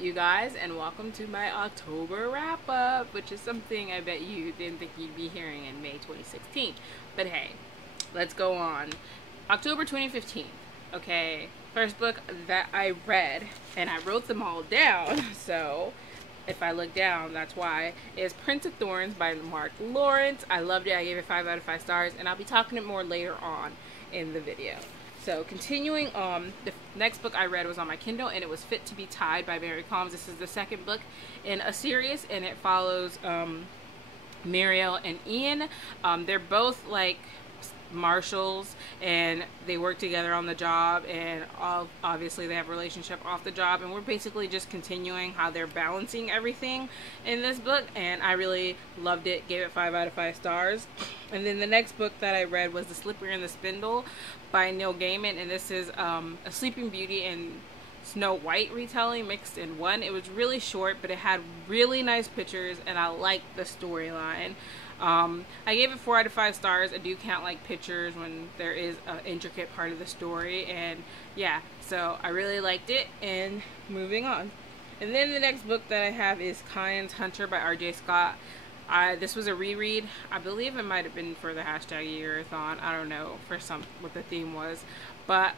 you guys, and welcome to my October wrap-up, which is something I bet you didn't think you'd be hearing in May 2016. But hey, let's go on. October 2015. Okay, first book that I read, and I wrote them all down, so if I look down, that's why, is Prince of Thorns by Mark Lawrence. I loved it. I gave it 5 out of 5 stars, and I'll be talking it more later on in the video. So continuing on, the next book I read was on my Kindle, and it was Fit to be Tied by Mary Combs. This is the second book in a series, and it follows Muriel and Ian. They're both like marshals, and they work together on the job, and obviously they have a relationship off the job, and we're basically just continuing how they're balancing everything in this book, and I really loved it. Gave it 5 out of 5 stars. And then the next book that I read was The Slippery and the Spindle by Neil Gaiman, and this is a Sleeping Beauty and Snow White retelling mixed in one. It was really short, but it had really nice pictures, and I liked the storyline. I gave it 4 out of 5 stars. I do count like pictures when there is an intricate part of the story, and yeah, so I really liked it. And moving on. And then the next book that I have is Kian's Hunter by R.J. Scott. This was a reread. I believe it might have been for the #yearathon. I don't know what the theme was. But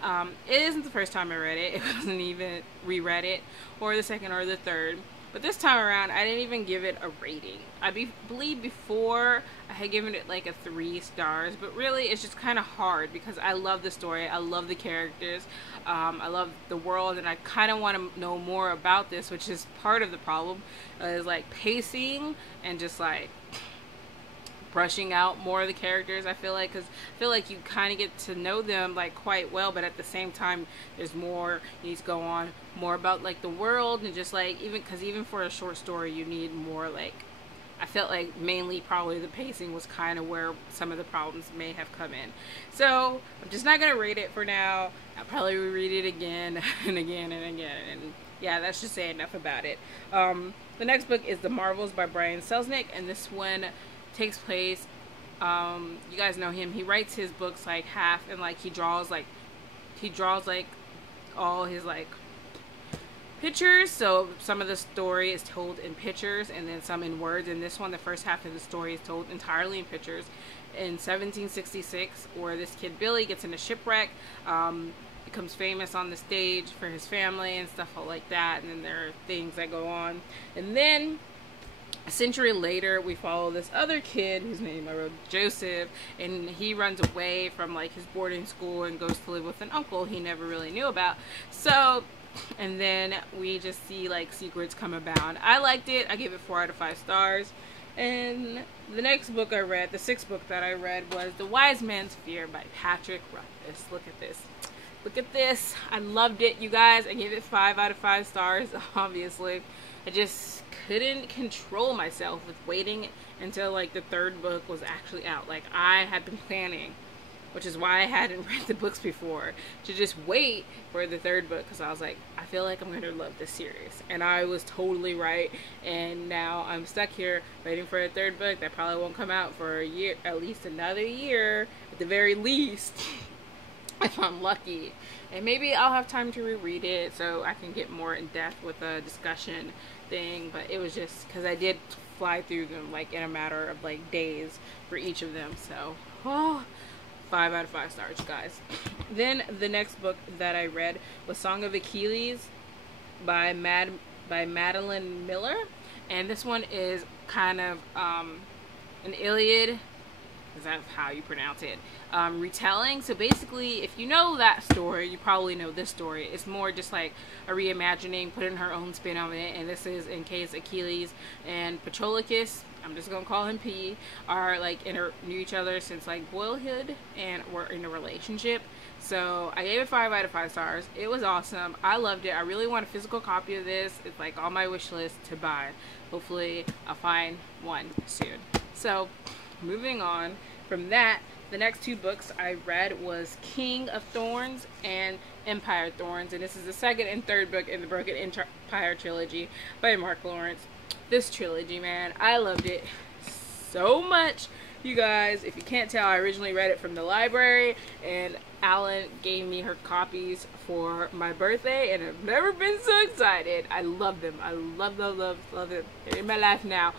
it isn't the first time I read it. It wasn't even reread it, or the second or the third. But this time around, I didn't even give it a rating. I believe before I had given it like a 3 stars, but really it's just kind of hard because I love the story, I love the characters, I love the world, and I kind of want to know more about this, which is part of the problem, is like pacing and just like brushing out more of the characters. I feel like, because I feel like you kind of get to know them like quite well, but at the same time there's more you need to go on more about like the world, and just like even for a short story you need more. Like I felt like mainly probably the pacing was kind of where some of the problems may have come in. So I'm just not gonna rate it for now. I'll probably reread it again and again and again, and yeah, that's just saying enough about it. The next book is The Marvels by Brian Selznick, and this one takes place, you guys know him, he writes his books like half, and like he draws like all his like pictures, so some of the story is told in pictures and then some in words. And this one, the first half of the story is told entirely in pictures. In 1766, where this kid Billy gets in a shipwreck, becomes famous on the stage for his family and stuff like that, and then there are things that go on. And then a century later, we follow this other kid whose name I wrote, Joseph, and he runs away from like his boarding school and goes to live with an uncle he never really knew about. So, and then we just see like secrets come about. I liked it. I gave it 4 out of 5 stars. And the next book I read, the 6th book that I read, was The Wise Man's Fear by Patrick Rothfuss. Look at this. Look at this. I loved it, you guys. I gave it 5 out of 5 stars, obviously. I just couldn't control myself with waiting until like the 3rd book was actually out. Like I had been planning, which is why I hadn't read the books before, to just wait for the 3rd book, because I was like, I feel like I'm going to love this series. And I was totally right, and now I'm stuck here waiting for a 3rd book that probably won't come out for a year, at least another year at the very least. If I'm lucky, and maybe I'll have time to reread it so I can get more in depth with a discussion thing. But it was just because I did fly through them like in a matter of like days for each of them. So 5 out of 5 stars, guys. Then the next book that I read was Song of Achilles by Madeline Miller, and this one is kind of an Iliad, is that how you pronounce it, retelling. So basically, if you know that story, you probably know this story. It's more just like a reimagining, putting her own spin on it. And this is in case Achilles and Patroclus, I'm just gonna call him P, are like knew each other since like boyhood and were in a relationship. So I gave it 5 out of 5 stars. It was awesome. I loved it. I really want a physical copy of this. It's like on my wish list to buy. Hopefully I'll find one soon. So moving on from that, the next 2 books I read was King of Thorns and Empire Thorns, and this is the 2nd and 3rd book in the Broken Empire trilogy by Mark Lawrence. This trilogy, man, I loved it so much. You guys, if you can't tell, I originally read it from the library, and Alan gave me her copies for my birthday, and I've never been so excited. I love them. I love them. They're in my life now.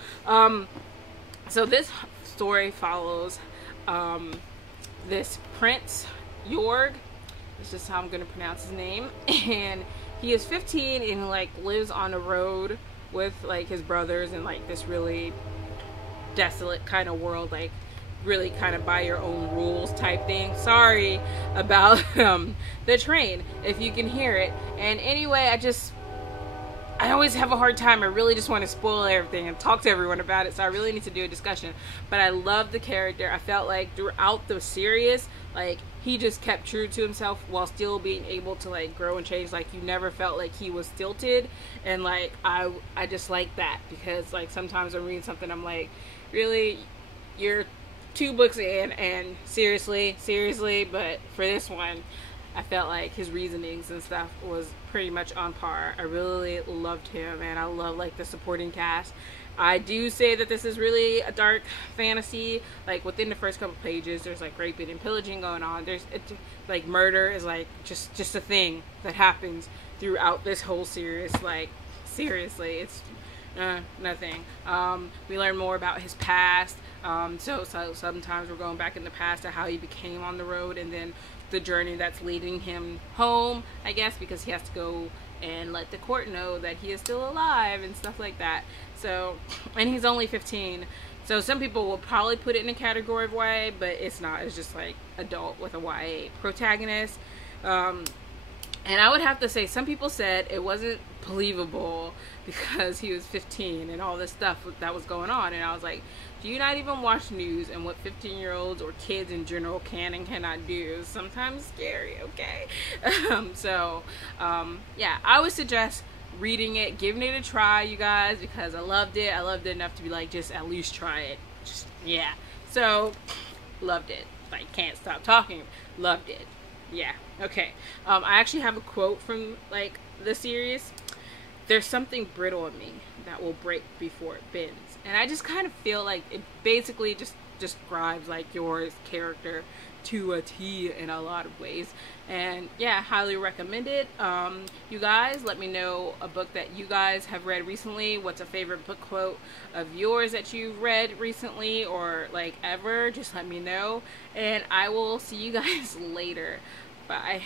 So this story follows this Prince Jorg. That's just how I'm gonna pronounce his name. And he is 15 and like lives on a road with like his brothers in like this really desolate kind of world, like really kind of by your own rules type thing. Sorry about the train if you can hear it. And anyway, I always have a hard time. I really just want to spoil everything and talk to everyone about it, so I really need to do a discussion. But I love the character. I felt like throughout the series, like he just kept true to himself while still being able to like grow and change. Like you never felt like he was stilted, and like I just like that, because like sometimes I'm reading something, I'm like, really, you're 2 books in and seriously, but for this one, I felt like his reasonings and stuff was pretty much on par. I really loved him, and I love like the supporting cast. I do say that this is really a dark fantasy. Like within the first couple pages, there's like raping and pillaging going on. There's like murder is like just a thing that happens throughout this whole series. Like seriously, it's nothing. We learn more about his past. So sometimes we're going back in the past to how he became on the road, and then the journey that's leading him home, I guess, because he has to go and let the court know that he is still alive and stuff like that. So, and he's only 15. So some people will probably put it in a category of YA, but it's not. It's just like adult with a YA protagonist. And I would have to say, some people said it wasn't believable because he was 15 and all this stuff that was going on. And I was like, do you not even watch news and what 15-year-olds or kids in general can and cannot do is sometimes scary, okay? Yeah, I would suggest reading it, giving it a try, you guys, because I loved it. I loved it enough to be like, just at least try it. Just, yeah. So, loved it. Like, can't stop talking. Loved it. Yeah, okay. I actually have a quote from, like, the series. There's something brittle in me that will break before it bends. And I just kind of feel like it basically just describes, like, your character to a T in a lot of ways. And, yeah, highly recommend it. You guys, let me know a book that you guys have read recently. What's a favorite book quote of yours that you've read recently or, like, ever? Just let me know. And I will see you guys later. Bye.